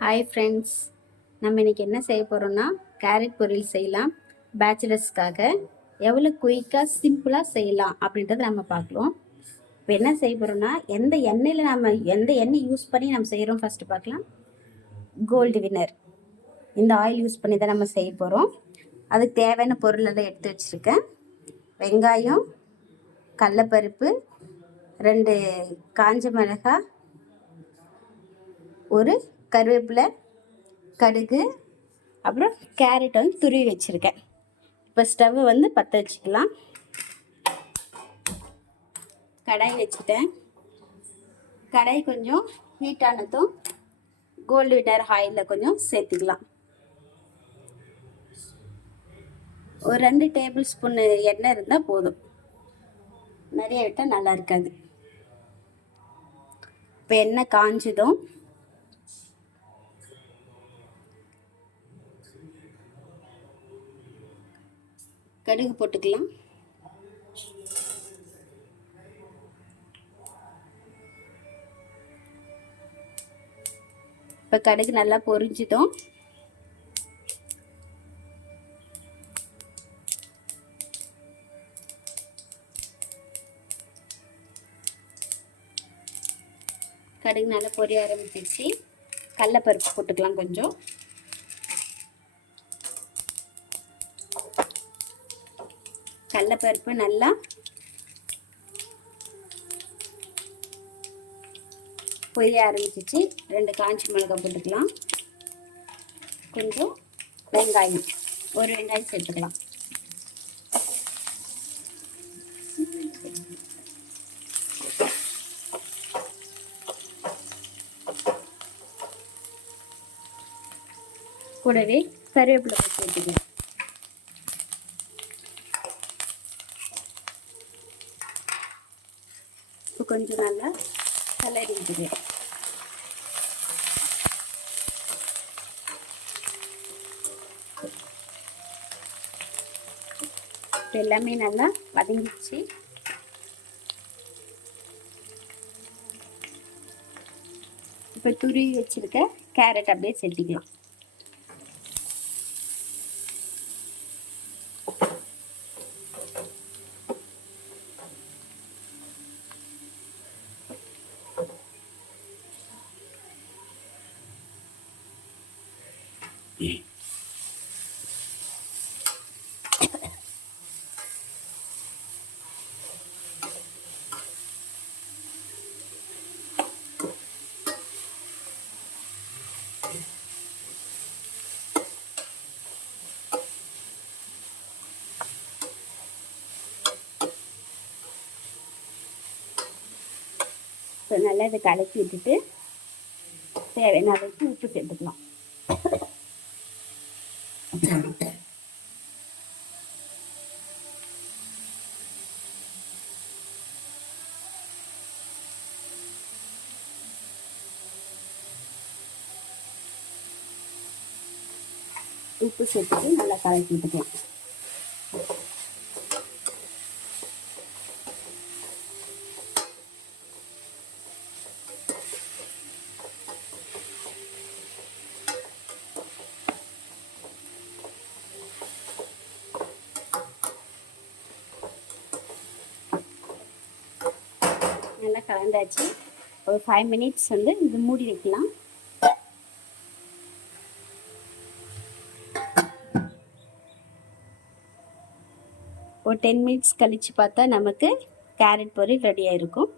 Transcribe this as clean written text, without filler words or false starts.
Hi friends, நம்ம இன்றைக்கி என்ன செய்ய போகிறோம்னா கேரட் பொரியல் செய்யலாம். பேச்சுலர்ஸ்க்காக எவ்வளோ குயிக்காக சிம்பிளாக செய்யலாம் அப்படின்றத நம்ம பார்க்கலாம். இப்போ என்ன செய்ய போகிறோம்னா எந்த எண்ணெய் யூஸ் பண்ணி நம்ம செய்கிறோம் ஃபஸ்ட்டு பார்க்கலாம். கோல்டு வின்னர் இந்த ஆயில் யூஸ் பண்ணி தான் நம்ம செய்ய போகிறோம். அதுக்கு தேவையான பொருளெல்லாம் எடுத்து வச்சுருக்கேன். வெங்காயம், கடலைப்பருப்பு, 2 காஞ்ச மிளகாய், ஒரு கருவேப்பிலை, கடுகு, அப்புறம் கேரட் துருவி வச்சுருக்கேன். இப்போ ஸ்டவ்வை பற்ற வச்சுக்கலாம். கடாய் வச்சுட்டேன். கடாய் கொஞ்சம் ஹீட் ஆனதும் கோல்டு வின்னர் ஆயிலில் கொஞ்சம் சேர்த்துக்கலாம். ஒரு 2 டேபிள் ஸ்பூன் எண்ணெய் இருந்தால் போதும், நிறைய விட்டால் நல்லா இருக்காது. இப்போ எண்ணெய் காஞ்சதும் கடுகு போட்டுக்கலாம். இப்போ கடுகு நல்லா பொரிஞ்சிடும். கடுகு நல்லா பொரிய ஆரம்பிச்சிச்சு. கடலைப்பருப்பு போட்டுக்கலாம். கொஞ்சம் கடலைப்பருப்பு நல்லா பொரிய ஆரம்பிச்சிச்சு. 2 காஞ்ச மிளகாய் போட்டுக்கலாம். கொஞ்சம் வெங்காயம், ஒரு வெங்காயம் சேர்த்துக்கலாம். கூடவே கருவேப்பிலை சேர்த்துக்கலாம். இப்போ கொஞ்சம் நல்லா கலரி விடுது. எல்லாமே நல்லா வதங்கிடுச்சு. இப்போ துருவி வச்சிருக்க கேரட் அப்படியே சேர்த்திக்கலாம். இப்போ நல்லா இதை கலக்கி விட்டுட்டு தேவையான அளவுக்கு உப்பு சேர்த்துக்கலாம். உப்பு சேர்த்துட்டு நல்லா கலக்கி விட்டுக்கலாம். நல்லா கலந்தாச்சு. ஒரு 5 மினிட்ஸ் இது மூடி வைக்கலாம். ஒரு 10 மினிட்ஸ் கழித்து பார்த்தா நமக்கு கேரட் பொரியல் ரெடியாக இருக்கும்.